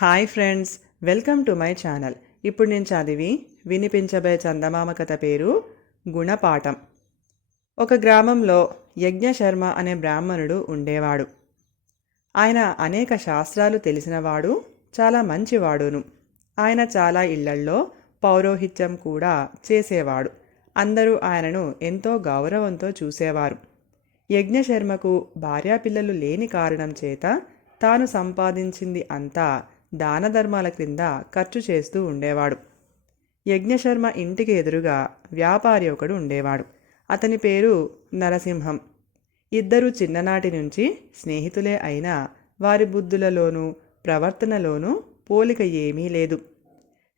Hi friends, welcome to my channel. ఇప్పుడు నేను చదివి వినిపించబోయే చందమామ కథ పేరు గుణపాఠం. ఒక గ్రామంలో యజ్ఞశర్మ అనే బ్రాహ్మణుడు ఉండేవాడు. ఆయన అనేక శాస్త్రాలు తెలిసినవాడు, చాలా మంచివాడును. ఆయన చాలా ఇళ్లల్లో పౌరోహిత్యం కూడా చేసేవాడు. అందరూ ఆయనను ఎంతో గౌరవంతో చూసేవారు. యజ్ఞశర్మకు భార్యాపిల్లలు లేని కారణం చేత తాను సంపాదించింది అంతా దాన ధర్మాల క్రింద ఖర్చు చేస్తూ ఉండేవాడు. యజ్ఞశర్మ ఇంటికి ఎదురుగా వ్యాపారి ఒకడు ఉండేవాడు. అతని పేరు నరసింహం. ఇద్దరూ చిన్ననాటి నుంచి స్నేహితులే అయినా వారి బుద్ధులలోనూ ప్రవర్తనలోనూ పోలిక ఏమీ లేదు.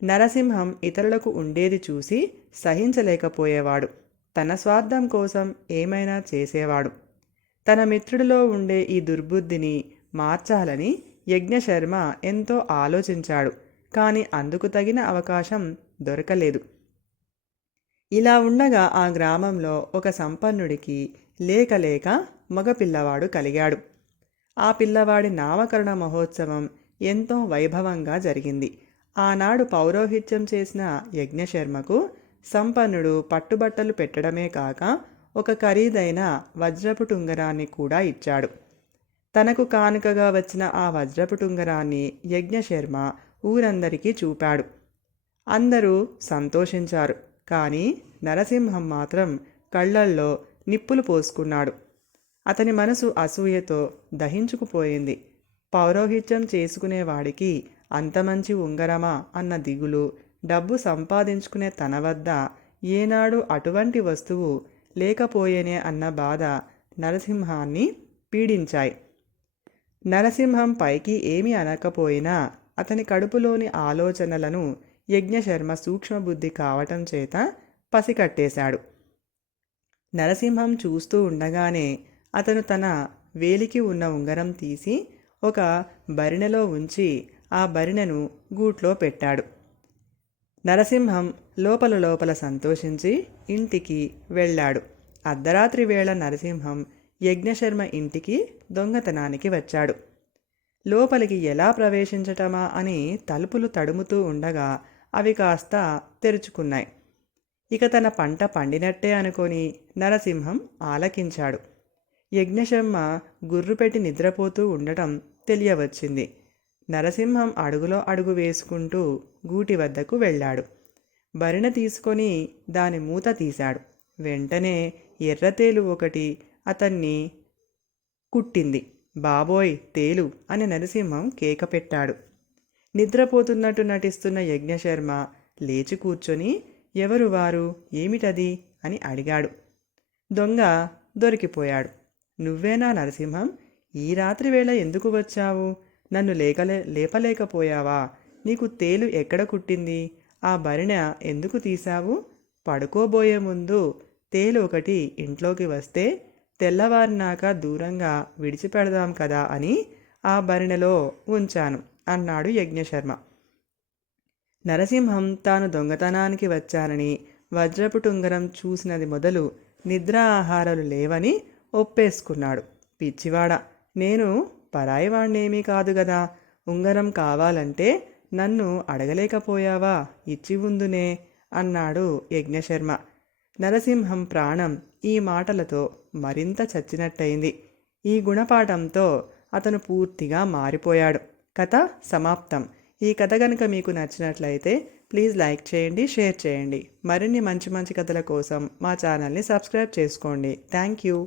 నరసింహం ఇతరులకు ఉండేది చూసి సహించలేకపోయేవాడు. తన స్వార్థం కోసం ఏమైనా చేసేవాడు. తన మిత్రుడిలో ఉండే ఈ దుర్బుద్ధిని మార్చాలని యజ్ఞశర్మ ఎంతో ఆలోచించాడు. కానీ అందుకు తగిన అవకాశం దొరకలేదు. ఇలా ఉండగా ఆ గ్రామంలో ఒక సంపన్నుడికి లేక మగపిల్లవాడు కలిగాడు. ఆ పిల్లవాడి నామకరణ మహోత్సవం ఎంతో వైభవంగా జరిగింది. ఆనాడు పౌరోహిత్యం చేసిన యజ్ఞశర్మకు సంపన్నుడు పట్టుబట్టలు పెట్టడమే కాక ఒక ఖరీదైన వజ్రపు టుంగరాన్ని కూడా ఇచ్చాడు. తనకు కానుకగా వచ్చిన ఆ వజ్రపు టుంగరాన్ని యజ్ఞశర్మ ఊరందరికీ చూపాడు. అందరూ సంతోషించారు. కానీ నరసింహం మాత్రం కళ్ళల్లో నిప్పులు పోసుకున్నాడు. అతని మనసు అసూయతో దహించుకుపోయింది. పౌరోహిత్యం చేసుకునేవాడికి అంత మంచి ఉంగరమా అన్న దిగులు, డబ్బు సంపాదించుకునే తన వద్ద ఏనాడు అటువంటి వస్తువు లేకపోయేనే అన్న బాధ నరసింహాన్ని పీడించాయి. నరసింహం పైకి ఏమీ అనకపోయినా అతని కడుపులోని ఆలోచనలను యజ్ఞశర్మ సూక్ష్మబుద్ధి కావటం చేత పసికట్టేశాడు. నరసింహం చూస్తూ ఉండగానే అతను తన వేలికి ఉన్న ఉంగరం తీసి ఒక బరిణెలో ఉంచి ఆ బరిణెను గూట్లో పెట్టాడు. నరసింహం లోపల సంతోషించి ఇంటికి వెళ్ళాడు. అర్ధరాత్రి వేళ నరసింహం యజ్ఞశర్మ ఇంటికి దొంగతనానికి వచ్చాడు. లోపలికి ఎలా ప్రవేశించటమా అని తలుపులు తడుముతూ ఉండగా అవి కాస్త తెరుచుకున్నాయి. ఇక తన పంట పండినట్టే అనుకొని నరసింహం ఆలకించాడు. యజ్ఞశర్మ గుర్రుపెట్టి నిద్రపోతూ ఉండటం తెలియవచ్చింది. నరసింహం అడుగులో అడుగు వేసుకుంటూ గూటి వద్దకు వెళ్ళాడు. బరిణ తీసుకొని దాని మూత తీశాడు. వెంటనే ఎర్రతేలు ఒకటి అతన్ని కుట్టింది. బాబోయ్ తేలు అని నరసింహం కేక పెట్టాడు. నిద్రపోతున్నట్టు నటిస్తున్న యజ్ఞశర్మ లేచి కూర్చొని ఎవరు వారు, ఏమిటది అని అడిగాడు. దొంగ దొరికిపోయాడు. నువ్వేనా నరసింహం? ఈ రాత్రి వేళ ఎందుకు వచ్చావు? నన్ను లేపలేకపోయావా? నీకు తేలు ఎక్కడ కుట్టింది? ఆ బరిణ ఎందుకు తీశావు? పడుకోబోయే ముందు తేలు ఒకటి ఇంట్లోకి వస్తే తెల్లవారినాక దూరంగా విడిచిపెడదాం కదా అని ఆ బరిణెలో ఉంచాను అన్నాడు యజ్ఞశర్మ. నరసింహం తాను దొంగతనానికి వచ్చానని, వజ్రపు టుంగరం చూసినది మొదలు నిద్ర ఆహారాలు లేవని ఒప్పేసుకున్నాడు. పిచ్చివాడ, నేను పరాయివాణ్ణేమీ కాదు గదా. ఉంగరం కావాలంటే నన్ను అడగలేకపోయావా? ఇచ్చి ఉందునే అన్నాడు యజ్ఞశర్మ. నరసింహం ప్రాణం ఈ మాటలతో మరింత చచ్చినట్టయింది. ఈ గుణపాఠంతో అతను పూర్తిగా మారిపోయాడు. కథ సమాప్తం. ఈ కథ కనుక మీకు నచ్చినట్లయితే ప్లీజ్ లైక్ చేయండి, షేర్ చేయండి. మరిన్ని మంచి మంచి కథల కోసం మా ఛానల్ని సబ్స్క్రైబ్ చేసుకోండి. Thank you.